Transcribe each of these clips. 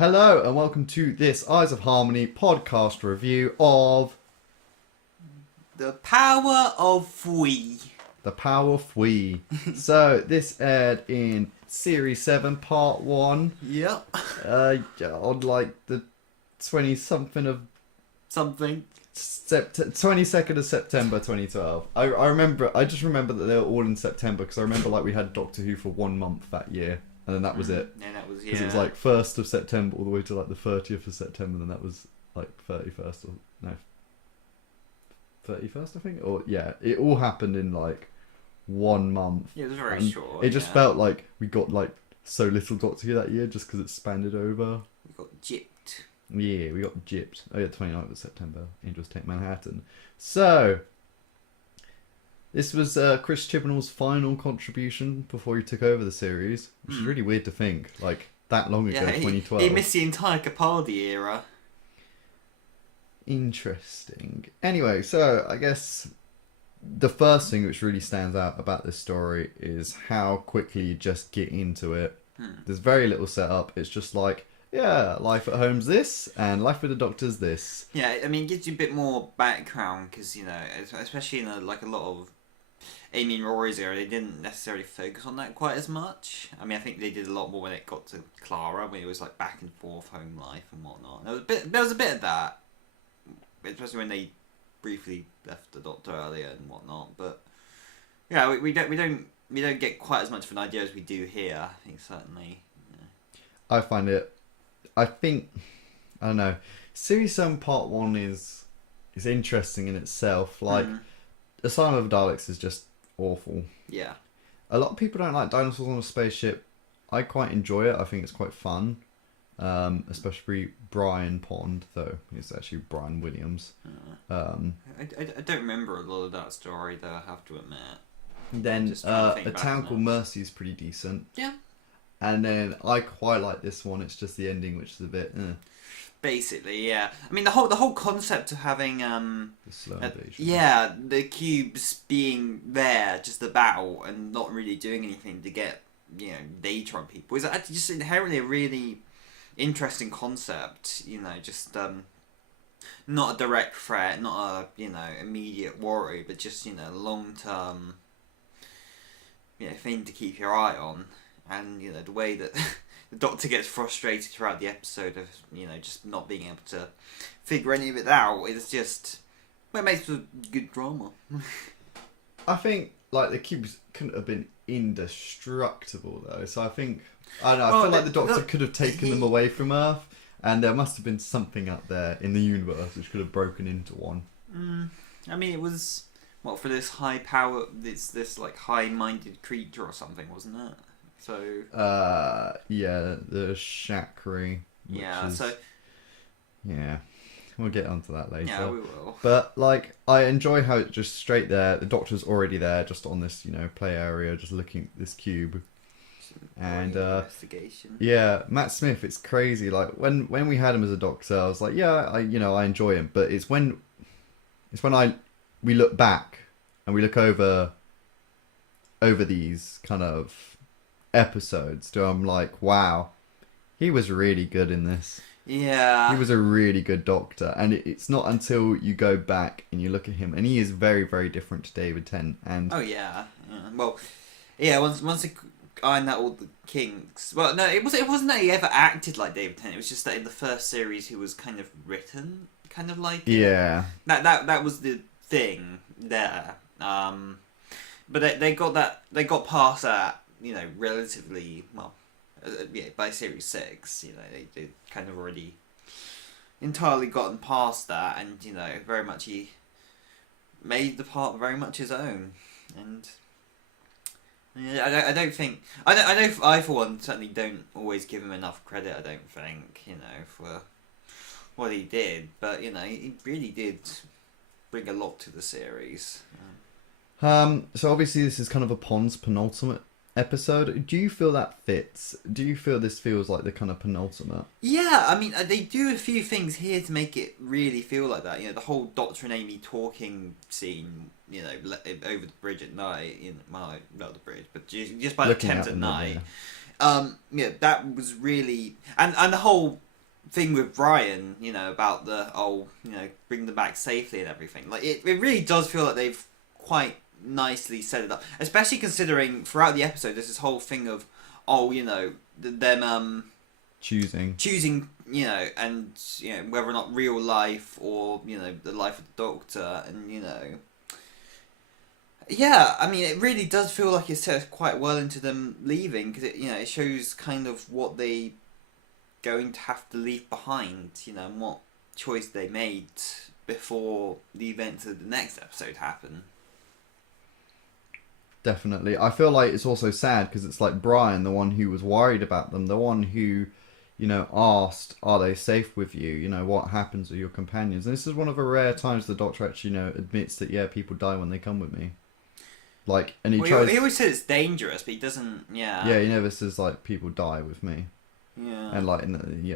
Hello and welcome to this Eyes of Harmony podcast review of The Power of We. The Power of We. So this aired in Series 7 Part 1 Yep. on like the 20-something of Something. 22nd of September 2012. I just remember that they were all in September because I remember like we had Doctor Who for 1 month that year and then that was it. And that was, Because it was like 1st of September all the way to like the 30th of September, and then that was like 31st or no 31st I think, or yeah, it all happened in like 1 month. Yeah, it was very and short. It just felt like we got like so little Doctor Who that year just because it spanned over. We got gypped. Yeah, we got gypped. Oh yeah, 29th of September, Angels Take Manhattan. So this was Chris Chibnall's final contribution before he took over the series, which is really weird to think, like that long ago, 2012. He missed the entire Capaldi era. Interesting. Anyway, so I guess the first thing which really stands out about this story is how quickly you just get into it. There's very little setup. It's just like, yeah, life at home's this, and life with the Doctor's this. Yeah, I mean, it gives you a bit more background because, you know, especially in a lot of Amy and Rory's era, they didn't necessarily focus on that quite as much. I mean, I think they did a lot more when it got to Clara, when it was like back and forth home life and whatnot. There was a bit of that, especially when they briefly left the Doctor earlier and whatnot. But yeah, we don't get quite as much of an idea as we do here. I think certainly. I find it. I don't know. Series 7 Part 1 is interesting in itself. Like, Asylum of the Daleks is just awful. Yeah. A lot of people don't like dinosaurs on a spaceship. I quite enjoy it. I think it's quite fun. Especially Brian Pond, though. It's actually Brian Williams. I don't remember a lot of that story, though, I have to admit. Then A Town Called Mercy is pretty decent. Yeah. And then I quite like this one. It's just the ending, which is a bit. Basically, yeah. I mean, the whole concept of having The slow invasion. yeah, the cubes being there, just the battle, and not really doing anything to get, you know, data on people is actually just inherently a really interesting concept. You know, just not a direct threat, not a, you know, immediate worry, but just, you know, long term, you know, thing to keep your eye on. And, you know, the way that the Doctor gets frustrated throughout the episode of, you know, just not being able to figure any of it out is just, well, it makes for good drama. I think, like, the cubes couldn't have been indestructible, though. So I think, I don't know, I feel like the Doctor could have taken them away from Earth, and there must have been something out there in the universe which could have broken into one. I mean, it was, what, for this high power, this like, high-minded creature or something, wasn't it? So yeah, the Shakri. Yeah, so yeah, we'll get onto that later. Yeah, we will. But like, I enjoy how it's just straight there. The Doctor's already there, just on this, you know, play area, just looking at this cube. And investigation. Yeah, Matt Smith. It's crazy. Like when we had him as a Doctor, I was like, yeah, I enjoy him. But it's when we look back and we look over these kind of episodes, I'm like, wow, he was really good in this. Yeah, he was a really good Doctor, and it's not until you go back and you look at him, and he is very, very different to David Tennant. And well, yeah, once he ironed out all the kinks. Well, no, it wasn't that he ever acted like David Tennant. It was just that in the first series he was kind of written, kind of like that was the thing there. But they got past that, you know, relatively well. By series 6, you know, they kind of already entirely gotten past that, and, you know, very much he made the part very much his own. And I for one certainly don't always give him enough credit. I don't think, you know, for what he did, but, you know, he really did bring a lot to the series. So obviously this is kind of a Pond's penultimate episode. Do you feel that fits? Do you feel this feels like the kind of penultimate? Yeah, I mean, they do a few things here to make it really feel like that. You know, the whole Doctor and Amy talking scene, you know, over the bridge at night, well, not the bridge, but just by the Thames at night. Yeah, that was really, and the whole thing with Brian, about the bring them back safely and everything. Like it really does feel like they've quite nicely set it up, especially considering throughout the episode there's this whole thing of them choosing and whether or not real life or the life of the Doctor, and yeah, I mean, it really does feel like it's set quite well into them leaving, because it shows kind of what they going to have to leave behind, and what choice they made before the events of the next episode happen. Definitely. I feel like it's also sad because it's like Brian, the one who was worried about them, the one who, asked, are they safe with you? What happens with your companions? And this is one of the rare times the Doctor actually, admits that, yeah, people die when they come with me. Like, and he tries... He always says it's dangerous, but he doesn't, yeah. Yeah, he never says, like, people die with me. Yeah. And, like,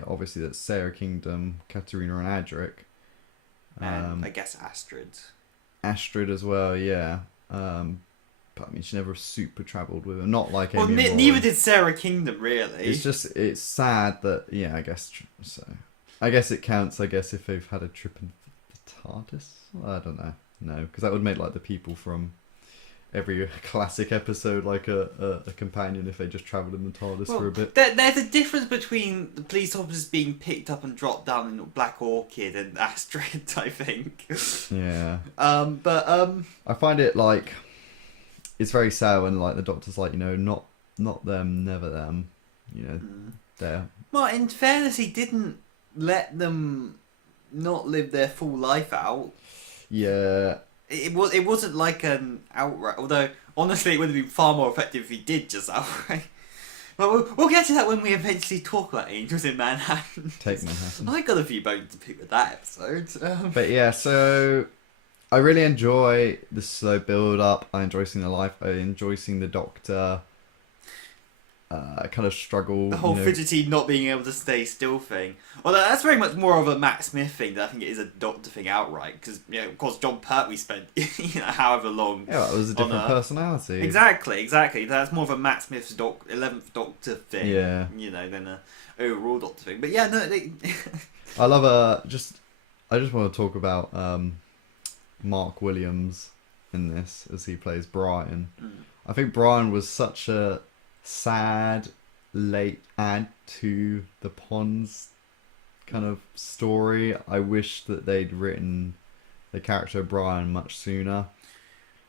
obviously that's Sarah Kingdom, Katarina and Adric. And I guess Astrid. Astrid as well, yeah. But I mean, she never super travelled with him. Not like Amy. Well, neither did Sarah Kingdom, really. It's sad that, yeah, I guess so. I guess it counts, if they've had a trip in the TARDIS? I don't know. No, because that would make, like, the people from every classic episode like a companion if they just travelled in the TARDIS for a bit. There's a difference between the police officers being picked up and dropped down in Black Orchid and Astrid, I think. Yeah. I find it, like... It's very sad when, like, the Doctor's like, not them, never them. There. Well, in fairness, he didn't let them not live their full life out. Yeah. It wasn't like an outright... Although, honestly, it would have been far more effective if he did just outright... But we'll get to that when we eventually talk about Angels in Manhattan. Take Manhattan. I got a few bones to pick with that episode. But yeah, so... I really enjoy the slow build-up. I enjoy seeing the life. I enjoy seeing the Doctor kind of struggle. The whole fidgety not being able to stay still thing. Although that's very much more of a Matt Smith thing than I think it is a Doctor thing outright. Because, of course, John Pertwee spent, however long... Yeah, it was a different personality. Exactly. That's more of a Matt Smith's 11th Doctor thing. Yeah. Than a overall Doctor thing. But yeah, no... I love I just want to talk about... Mark Williams in this as he plays Brian. I think Brian was such a sad late add to the Ponds kind of story. I wish that they'd written the character of Brian much sooner.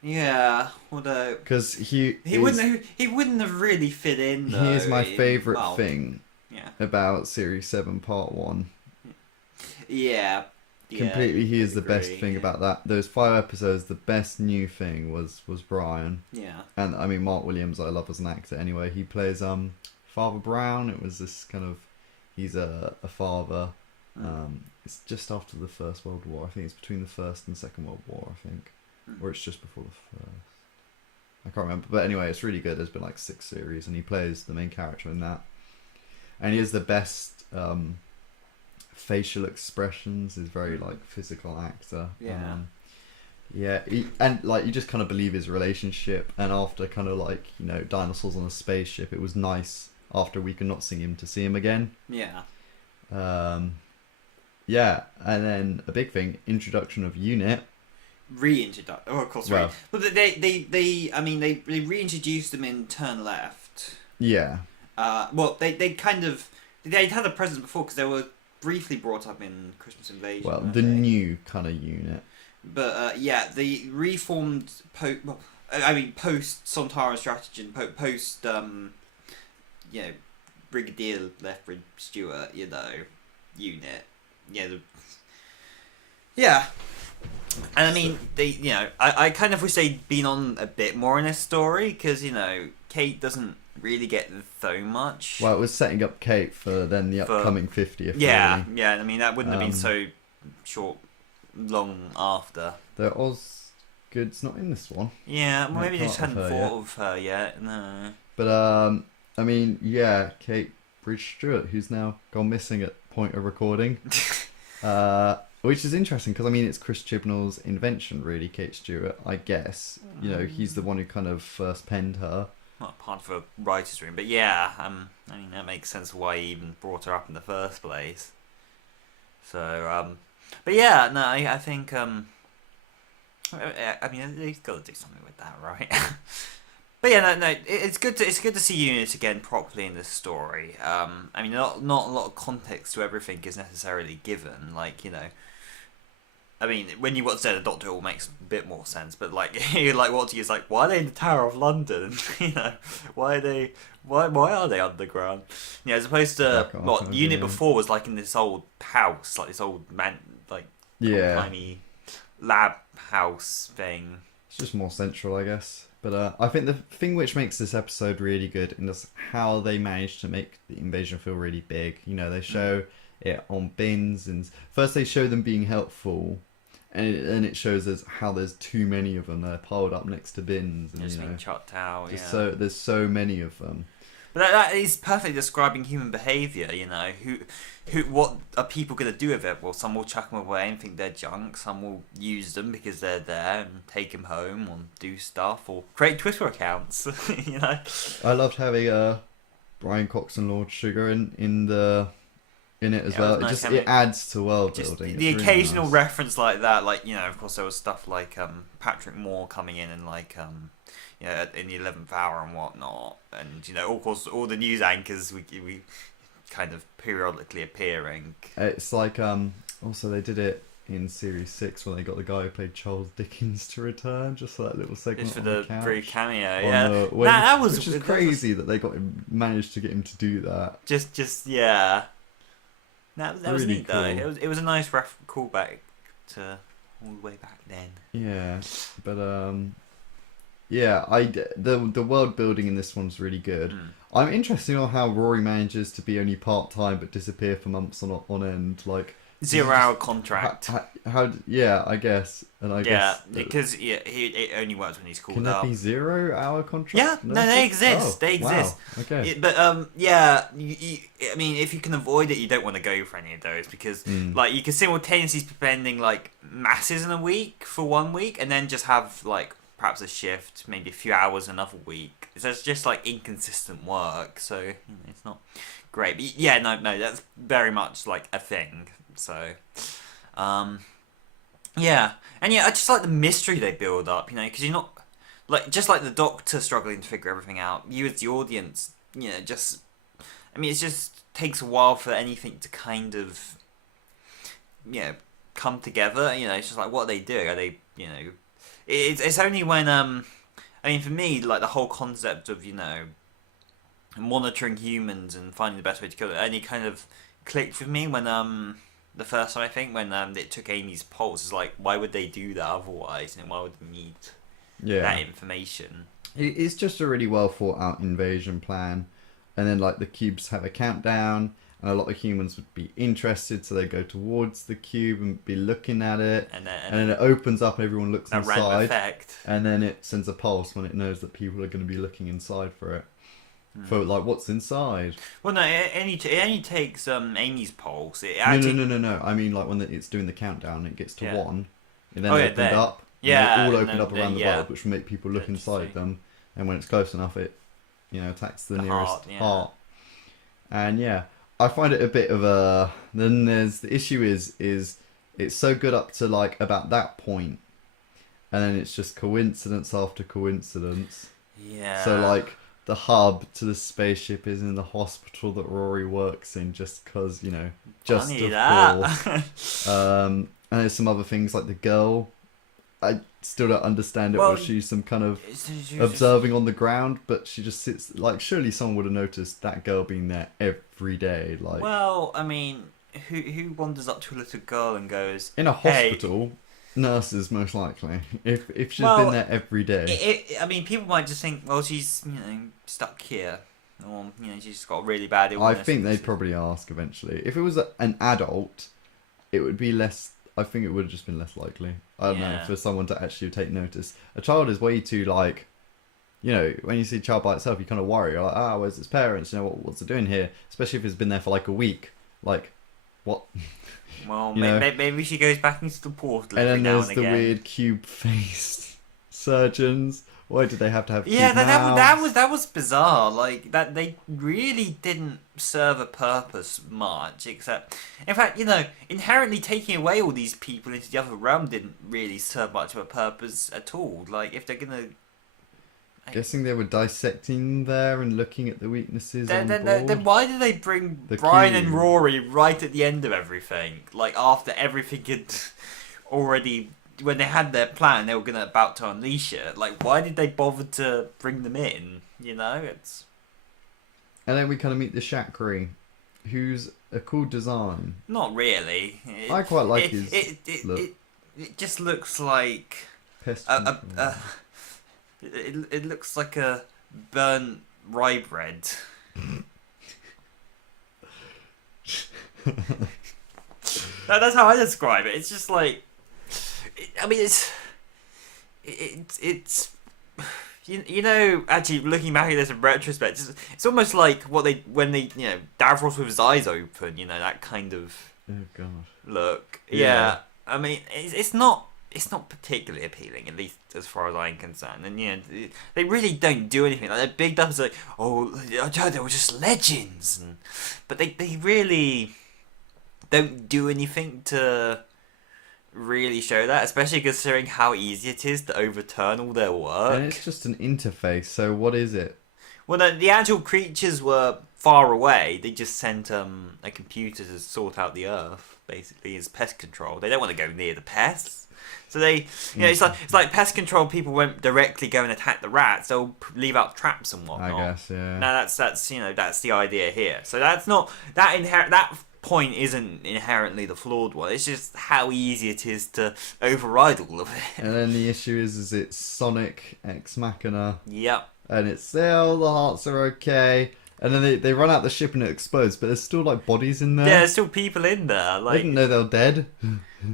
Yeah, although because he wouldn't have really fit in. Though, he is my favourite thing. Yeah. About Series 7 Part 1. Yeah. Completely, he is the best thing about that. Those 5 episodes, the best new thing was Brian. Yeah. And I mean, Mark Williams, I love as an actor anyway. He plays Father Brown. It was this kind of, he's a father. It's just after the First World War. I think it's between the First and Second World War, I think. Or it's just before the First. I can't remember. But anyway, it's really good. There's been like 6 series and he plays the main character in that. And he is the best... facial expressions, is very like physical actor. And like you just kind of believe his relationship, and after kind of like dinosaurs on a spaceship, it was nice after we could not see him to see him again. And then a big thing, introduction of Unit. Of course, well, but they reintroduced them in Turn Left. They had a presence before because they were briefly brought up in Christmas Invasion. Well, the new kind of Unit. But the reformed post Sontaran strategy, post Brigadier Lethbridge Stewart, Unit. And I mean, I kind of wish they'd been on a bit more in this story because Kate doesn't really get so much. Well, it was setting up Kate for then the upcoming 50th. Yeah, really. Yeah. I mean, that wouldn't have been so long after. The Osgood's not in this one. Yeah, well, maybe they just hadn't thought of her yet. No. But I mean, yeah, Kate Bridge Stewart, who's now gone missing at point of recording. Which is interesting because I mean it's Chris Chibnall's invention, really. Kate Stewart, I guess. He's the one who kind of first penned her. Not part of a writer's room, but yeah, I mean that makes sense why he even brought her up in the first place. So, but yeah, no, I think I mean, they've got to do something with that, right? But yeah, no, it's good to see units again properly in this story. I mean, not a lot of context to everything is necessarily given. Like, I mean, when you watch the Doctor, it all makes a bit more sense. But like, like watching is like, why are they in the Tower of London? Why are they? Why are they underground? As opposed to Like an what unit idea. before was like in this old house, like this old man, like old Yeah, timey lab house thing. it's just more central, I guess. But I think the thing which makes this episode really good is how they managed to make the invasion feel really big. They show it on bins, and first they show them being helpful, and it shows us how there's too many of them. They're piled up next to bins, and Just being chucked out. there's so many of them. But that is perfectly describing human behaviour. What are people going to do with it? Well, some will chuck them away and think they're junk. Some will use them because they're there and take them home or do stuff or create Twitter accounts. I loved having Brian Cox and Lord Sugar in it as Yeah, it well. was It nice just having it adds to world just building. the It's really occasional nice. reference like that. Like of course there was stuff like Patrick Moore coming in and like in the 11th hour and whatnot, and of course all the news anchors we kind of periodically appearing. It's like also they did it in series 6 when they got the guy who played Charles Dickens to return, just for that little segment Just for on the couch. brief cameo, On yeah. when, That was which is that was crazy that they managed to get him to do that. just yeah. That was Really neat though. cool. It was a nice callback to all the way back then. Yeah, but yeah, the world building in this one's really good. Mm. I'm interested on how Rory manages to be only part time but disappear for months on end. Like 0-hour contract. yeah, I guess, and I Yeah, guess because it only works when he's called can there up. be 0-hour contract? Yeah, no, they exist. Oh, They exist. Wow. Okay. But yeah, I mean, if you can avoid it, you don't want to go for any of those because, like, you can simultaneously be spending like masses in a week for 1 week, and then just have like perhaps a shift, maybe a few hours another week. So it's just like inconsistent work. So it's not great. But yeah, no, that's very much like a thing. So, yeah, and yeah, I just like the mystery they build up. Because you're not like just like the Doctor struggling to figure everything out. You as the audience, just I mean, it just takes a while for anything to kind of come together. It's just like what are they doing? Are they it's only when I mean for me like the whole concept of monitoring humans and finding the best way to kill it only kind of clicked with me when the first time I think when it took Amy's pulse. It's like why would they do that otherwise? Why would they need that information? It's just a really well thought out invasion plan, and then like the cubes have a countdown, and a lot of humans would be interested, so they go towards the cube and be looking at it, And then it opens up and everyone looks that random inside, effect. and then it sends a pulse when it knows that people are going to be looking inside for it. For like what's inside. Well, no, it only takes Amy's pulse. It No, actually, no. I mean like when it's doing the countdown, it gets to 1, it then Oh, yeah, opened then. up. Yeah, and they all and opened up then- around the yeah. bulb, which will make people look inside Interesting. them. And when it's close enough, it attacks the The nearest heart, yeah. heart. And yeah, I find it a bit of a. Then there's the issue is it's so good up to like about that point, and then it's just coincidence after coincidence. yeah. So like the hub to the spaceship is in the hospital that Rory works in, just because just Funny of that. course. And there's some other things like the girl. I still don't understand it. Well, Was she some kind of It's just- observing on the ground? But she just sits like. Surely someone would have noticed that girl being there every day. Like Well, I mean, who wanders up to a little girl and goes in a "Hey," hospital, nurses most likely. If she's Well, been there every day. I mean, people might just think, well, she's stuck here, or she's got a really bad I illness. think they'd probably ask eventually. If it was an adult, it would be less. I think it would have just been less likely. I don't know, Yeah. for someone to actually take notice. A child is way too like, when you see a child by itself, you kind of worry. You're like, where's its parents? What's it doing here? Especially if it's been there for like a week. Like, what? Well, you know. maybe she goes back into the portal And every then now there's and the again. weird cube-faced surgeons Why did they have to have Yeah, cute mouths? that was bizarre. Like that, they really didn't serve a purpose much. Except, in fact, inherently taking away all these people into the other realm didn't really serve much of a purpose at all. Like if they're gonna, Guessing they were dissecting there and looking at the weaknesses on board. then why did they bring The Brian cube. and Rory right at the end of everything? Like after everything had already. When they had their plan, they were about to unleash it. Like, why did they bother to bring them in? It's... And then we kind of meet the Shakri, who's a cool design. Not really. I quite like his look. It just looks like... Pest it looks like a burnt rye bread. That's how I describe it. It's just like... I mean, it's actually looking back at this in retrospect, it's almost like when Davros with his eyes open, that kind of look. Yeah. I mean, it's not particularly appealing, at least as far as I'm concerned. And they really don't do anything. Like they're big up as like, they were just legends, but they really don't do anything to really show that, especially considering how easy it is to overturn all their work. And it's just an interface, so what is it? Well, the actual creatures were far away. They just sent a computer to sort out the Earth, basically, as pest control. They don't want to go near the pests. So they, it's like pest control people won't directly go and attack the rats. They'll leave out traps and whatnot. I guess, yeah. Now that's the idea here. So that's not that point isn't inherently the flawed one. It's just how easy it is to override all of it. And then the issue is it's Sonic Ex Machina. Yep. And it's still the hearts are okay. And then they run out the ship and it explodes, but there's still like bodies in there. Yeah, there's still people in there. Like, I didn't know they were dead.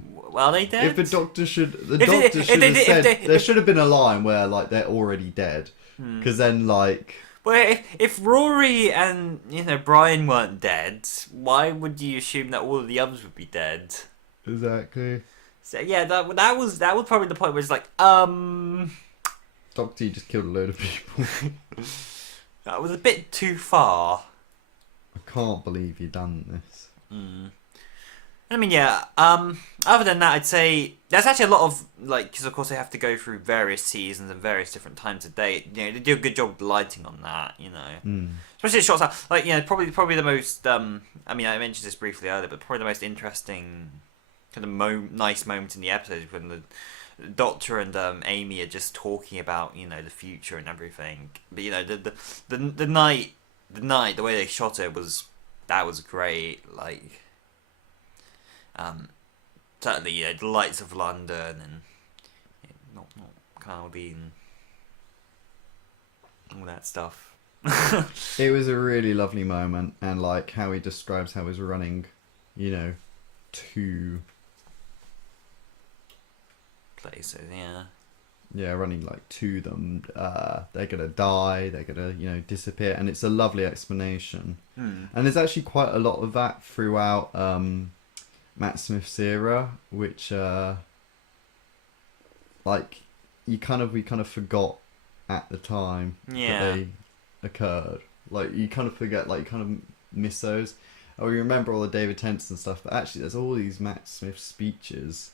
Well, are they dead? If the doctor should have said there should have been a line where like they're already dead, because then like. Well, if Rory and Brian weren't dead, why would you assume that all of the others would be dead? Exactly. So yeah, that was probably the point where it's like, Doctor just killed a load of people. That was a bit too far. I can't believe you done this. I mean, yeah. Other than that, I'd say there's actually a lot of because of course they have to go through various seasons and various different times of day. They do a good job of lighting on that. Especially the shots out. Probably the most. I mean, I mentioned this briefly earlier, but probably the most interesting kind of nice moment in the episode is when the Doctor and Amy are just talking about the future and everything. But the night, the way they shot it was great. Like. Certainly, the lights of London and not cloudy and all that stuff. It was a really lovely moment, and like how he describes how he's running, to places, running like to them. They're gonna die. They're gonna disappear, and it's a lovely explanation. And there's actually quite a lot of that throughout. Matt Smith's era, which we kind of forgot at the time that they occurred. Like you kind of forget, like you kind of miss those. Oh, you remember all the David Tennant and stuff, but actually there's all these Matt Smith speeches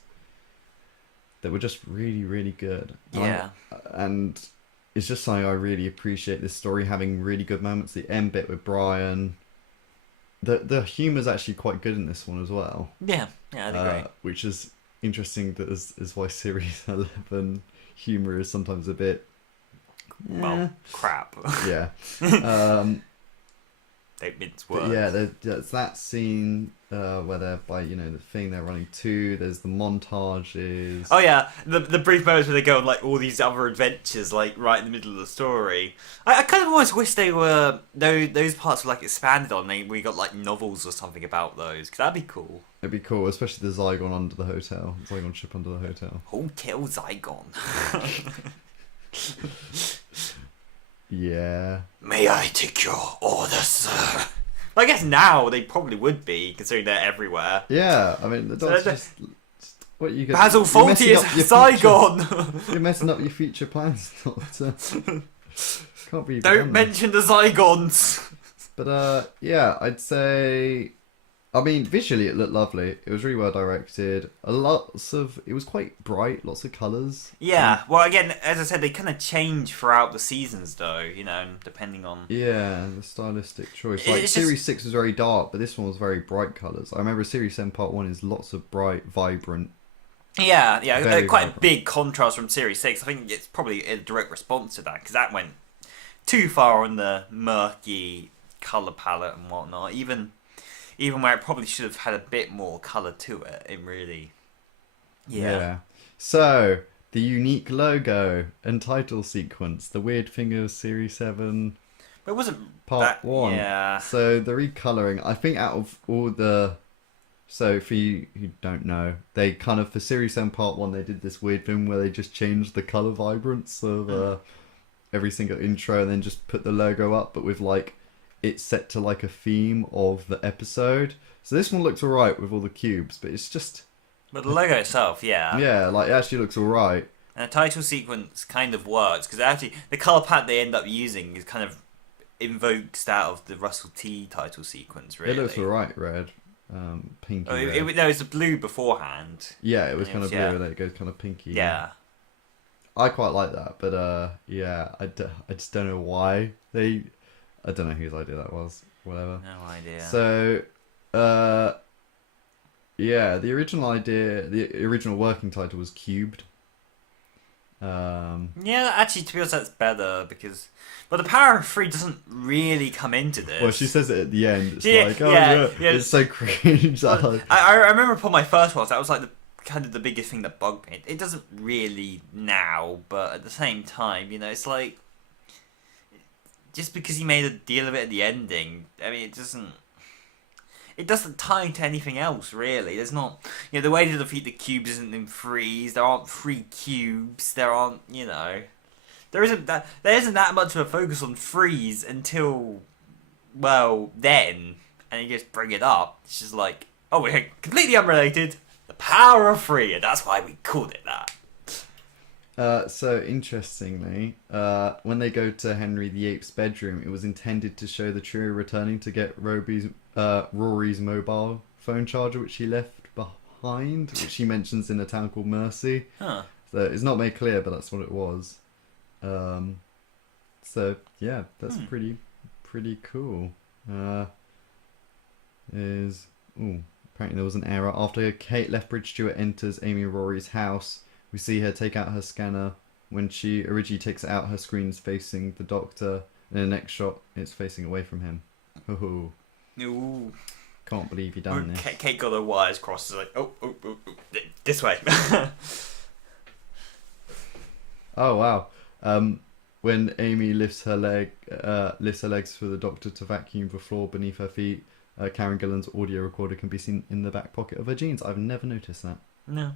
that were just really, really good. And it's just something I really appreciate this story having really good moments. The end bit with Brian. The humour's actually quite good in this one as well. Yeah, I'd agree. Which is interesting. That is why Series 11 humour is sometimes a bit. Crap. Yeah. They mince words. Yeah, there's that scene where they're by the thing they're running to. There's the montages. Oh yeah, the brief moments where they go on like all these other adventures, like right in the middle of the story. I kind of almost wish they were those parts were like expanded on. We got like novels or something about those, because that'd be cool. It'd be cool, especially the Zygon under the hotel. Zygon ship under the hotel. Hotel Zygon. Yeah. May I take your order, sir? I guess now they probably would be, considering they're everywhere. Yeah, I mean the dog's just What you Basil you're messing Fawlty is up your Zygon. You're messing up your future plans, Doctor. Can't believe you've Don't done mention the Zygons. this. But yeah, I'd say. I mean, visually it looked lovely. It was really well directed. It was quite bright, lots of colours. Yeah, well, again, as I said, they kind of change throughout the seasons, though. Depending on. Yeah, the stylistic choice. Like It's Series 6 was very dark, but this one was very bright colours. I remember Series 7 Part 1 is lots of bright, vibrant. Yeah, Very quite vibrant. a big contrast from Series 6. I think it's probably a direct response to that, because that went too far on the murky colour palette and whatnot. Even where it probably should have had a bit more colour to it, it really... Yeah. So, the unique logo and title sequence, the weird thing of Series 7 But it wasn't Part 1. Yeah. So, the recolouring, I think out of all the... So, for you who don't know, they kind of, for Series 7 Part 1, they did this weird thing where they just changed the colour vibrance of every single intro and then just put the logo up, but with like, it's set to like a theme of the episode. So this one looks alright with all the cubes, but it's just... But the logo itself, yeah. Yeah, like it actually looks alright. And the title sequence kind of works, because actually, the colour palette they end up using is kind of invokes that of the Russell T title sequence, really. It looks alright, red. Pinky red. No, it's a blue beforehand. Yeah, it was kind of blue yeah. and then it goes kind of pinky. Yeah. I quite like that, but yeah, I just don't know why they... I don't know whose idea that was. Whatever. No idea. So, yeah, the original working title was Cubed. Yeah, actually, to be honest, that's better because... But the power of 3 doesn't really come into this. Well, she says it at the end. It's Yeah, like, oh yeah. it's so cringe. I remember upon my first watch, that was like the biggest thing that bugged me. It doesn't really now, but at the same time, it's like... Just because he made a deal of it at the ending, I mean, it doesn't tie into anything else, really. There's not... the way to defeat the cubes isn't in threes. There aren't 3 cubes. There aren't, There isn't that much of a focus on threes until, well, then. And you just bring it up. It's just like, oh, we're completely unrelated. The power of 3, and that's why we called it that. So, interestingly, when they go to Henry VIII's bedroom, it was intended to show the trio returning to get Rory's mobile phone charger, which he left behind, which he mentions in a town called Mercy. Huh. So, it's not made clear, but that's what it was. So, yeah, that's pretty cool. Apparently there was an error. After Kate Lethbridge Stewart enters Amy and Rory's house, we see her take out her scanner. When she originally takes it out, her screen's facing the Doctor. In the next shot, it's facing away from him. Ooh. Ooh. Can't believe you done this. Kate got her wires crossed. It's like, oh, this way. Oh wow. When Amy lifts her legs for the Doctor to vacuum the floor beneath her feet, Karen Gillan's audio recorder can be seen in the back pocket of her jeans. I've never noticed that. No.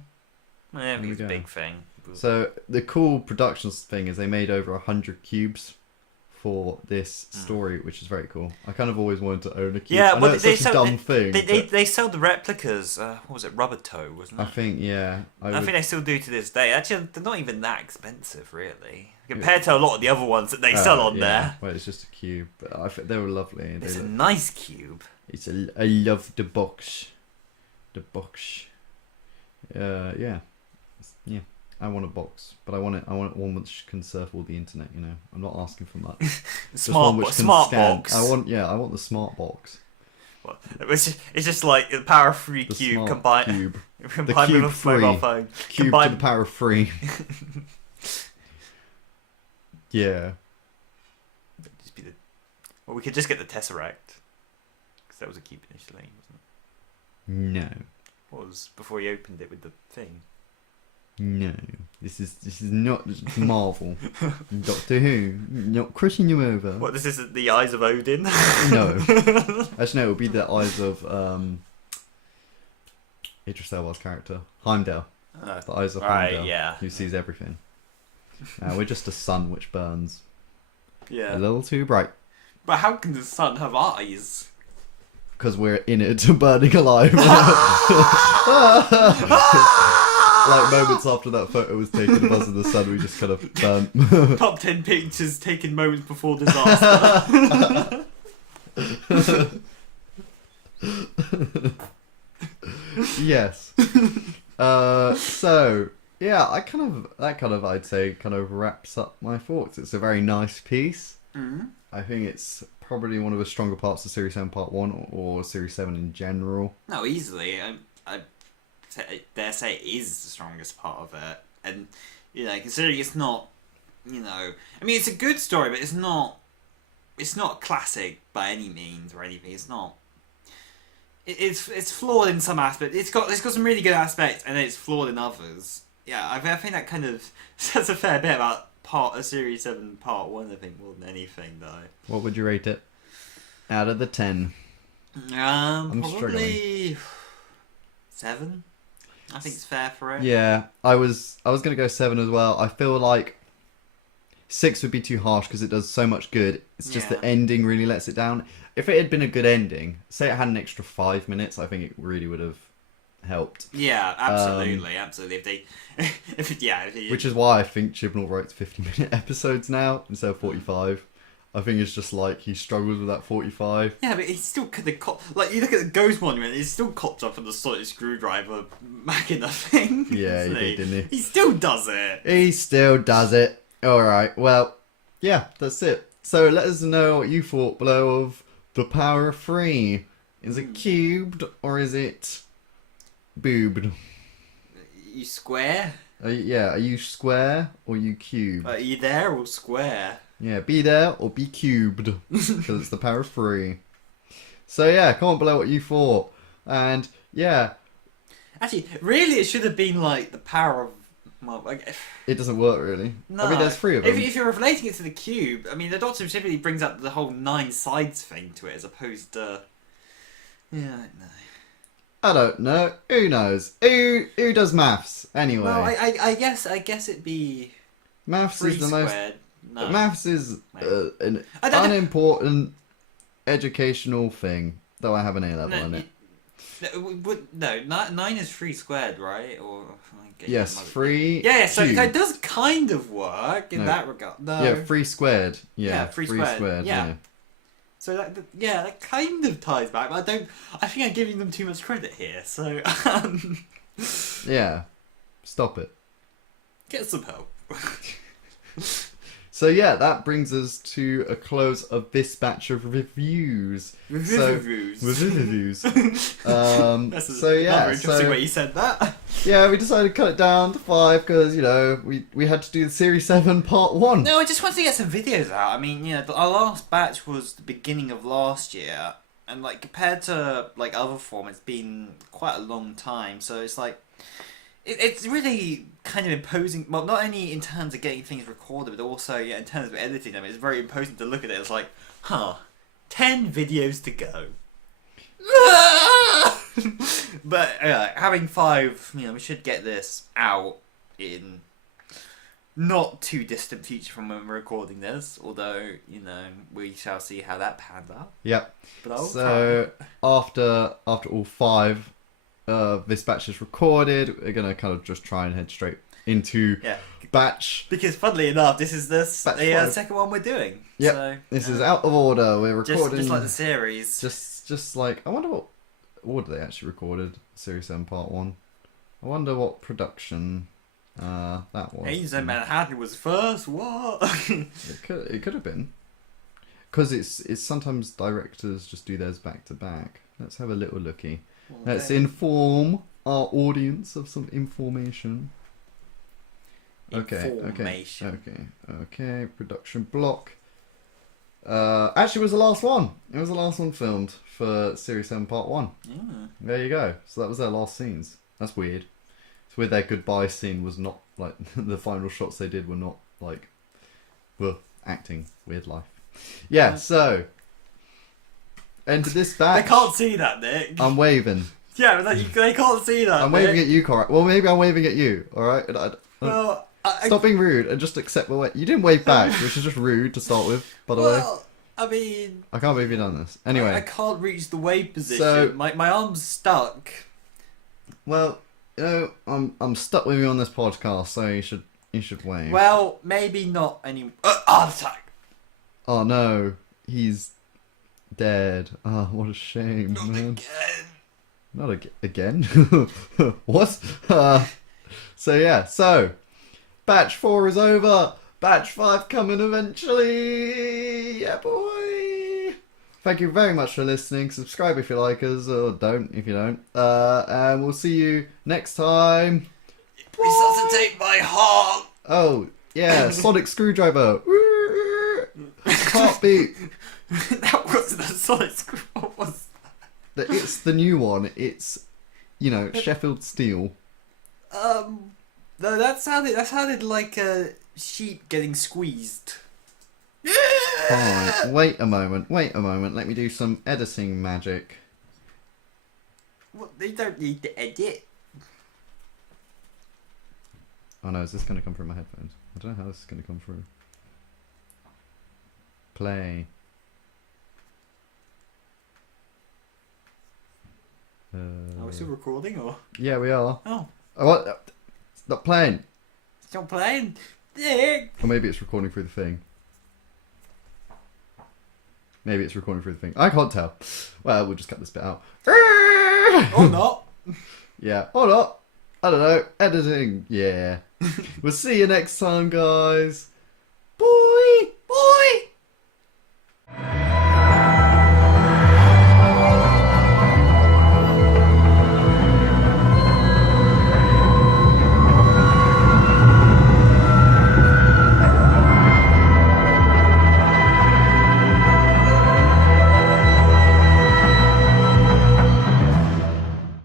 I think it's a big thing. So the cool productions thing is they made over 100 cubes for this story, which is very cool. I kind of always wanted to own a cube. Yeah, I know it's such a dumb thing. They sell the replicas. What was it? Rubber Toe, wasn't it? I think, yeah. I think they still do to this day. Actually, they're not even that expensive, really, compared to a lot of the other ones that they sell on there. Well, it's just a cube, but I think they were lovely. It's a nice cube. I love the box. The box. Yeah. I want a box, but I want one which can surf all the internet. I'm not asking for much. Smart box. I want the smart box. Well, it's just like the power of 3 The cube smart combined cube. with The a cube mobile free. phone. Cube to the power of 3. Yeah. Well, we could just get the Tesseract because that was a cube initially, wasn't it? No. What was before he opened it with the thing? No, this is not Marvel. Doctor Who, not crushing you over. What, this is the eyes of Odin? No. Actually, no, it would be the eyes of Idris Elba's character, Heimdall. The eyes of Heimdall, yeah. who sees everything. We're just a sun which burns. Yeah. A little too bright. But how can the sun have eyes? Because we're in it, burning alive. like moments after that photo was taken of us in the sun, we just kind of burnt. Top 10 pictures taken moments before disaster. Yes. So yeah, that kind of I'd say kind of wraps up my thoughts. It's a very nice piece. Mm. I think it's probably one of the stronger parts of Series 7 Part 1 or Series 7 in general. No, easily. I dare say it is the strongest part of it. And, considering it's not, I mean, it's a good story, but it's not classic by any means or anything. It's not. It's flawed in some aspects. It's got some really good aspects, and then it's flawed in others. Yeah, I think that kind of says a fair bit about Series 7 Part 1, I think, more than anything, though. What would you rate it? Out of the 10. Probably struggling. 7. I think it's fair for it. Yeah, I was gonna go 7 as well. I feel like 6 would be too harsh because it does so much good. It's just the ending really lets it down. If it had been a good ending, say it had an extra 5 minutes, I think it really would have helped. Yeah, absolutely. Which is why I think Chibnall writes 50-minute episodes now instead of 45. I think it's just like he struggles with that 45. Yeah, but he still could have you look at the Ghost Monument, he's still copped up on the sonic screwdriver macking the thing. Yeah, he did, didn't he? He still does it. He still does it. Alright, well, yeah, that's it. So let us know what you thought below of the power of 3. Is it cubed or is it boobed? You square? Are you square or you cubed? Are you there or square? Yeah, be there or be cubed. Because it's the power of 3. So yeah, comment below what you thought. And yeah. Actually, really it should have been like the power of... It doesn't work really. No. I mean, there's 3 of them. If you're relating it to the cube, I mean, the Doctor typically brings up the whole 9 sides thing to it as opposed to... Yeah, I don't know. I don't know. Who knows? Who does maths anyway? Well, I guess it'd be... Maths is the most... squared. No. Maths is an unimportant educational thing, though I have an A-level in it. No, 9 is 3 squared, right? Or yes, 3 Yeah, so cubed. it does kind of work in that regard. No. Yeah, 3 squared. Yeah, 3 3 squared. Yeah. So that kind of ties back, but I think I'm giving them too much credit here, so... Yeah. Stop it. Get some help. So yeah, that brings us to a close of this batch of reviews. Reviews. That's another interesting way you said that. Yeah, we decided to cut it down to 5 because we had to do the Series 7 Part 1. No, I just wanted to get some videos out. I mean, our last batch was the beginning of last year, and compared to other form, it's been quite a long time. So it's it's really kind of imposing. Well, not only in terms of getting things recorded, but also in terms of editing them. It's very imposing to look at it. It's 10 videos to go. But having 5, we should get this out in not too distant future from when we're recording this. Although we shall see how that pans out. Yep. But I'll so after all 5. This batch is recorded. We're gonna kind of just try and head straight into batch. Because funnily enough, this is the second one we're doing. Yeah, so, this is out of order. We're recording just like the series. Just like I wonder what order they actually recorded Series 7 Part 1. I wonder what production that was. Angels in Manhattan was first. What? It could have been because it's sometimes directors just do theirs back to back. Let's have a little looky. Let's inform our audience of some information. Okay. Production block. Actually, it was the last one. It was the last one filmed for Series 7 Part 1. Yeah. There you go. So that was their last scenes. That's weird. It's weird their goodbye scene was not the final shots they did were not acting. Weird life. Yeah. So. Enter this batch. They can't see that, Nick. I'm waving. Yeah, but they can't see that. I'm Nick. waving at you, Cora. Well, maybe I'm waving at you. All right. Stop being rude and just accept my way. You didn't wave back, which is just rude to start with. By the way. I mean, I can't believe you've done this. Anyway, I can't reach the wave position. So, my arm's stuck. Well, I'm stuck with you on this podcast, so you should wave. Well, maybe not any. Heart attack. Oh no, he's dead. Oh, what a shame, Not man. again. Not again. What? So yeah, so batch 4 is over. Batch 5 coming eventually. Yeah, boy. Thank you very much for listening. Subscribe if you like us, or don't if you don't. And we'll see you next time. Resuscitate my heart. Oh yeah, sonic screwdriver. Heartbeat. That wasn't a solid screw. What was It's the new one. It's, Sheffield steel. No, that sounded like a sheep getting squeezed. Fine. Wait a moment. Let me do some editing magic. What? They don't need to edit. Oh no, is this going to come through my headphones? I don't know how this is going to come through. Play. Are we still recording or? Yeah, we are. Oh, Oh, what? It's not playing. it's not playing. Dick. Or maybe it's recording through the thing. Maybe it's recording through the thing. I can't tell. Well, we'll just cut this bit out. Or not. Yeah, or not. I don't know. Editing. Yeah. We'll see you next time, guys. Boy! Boy.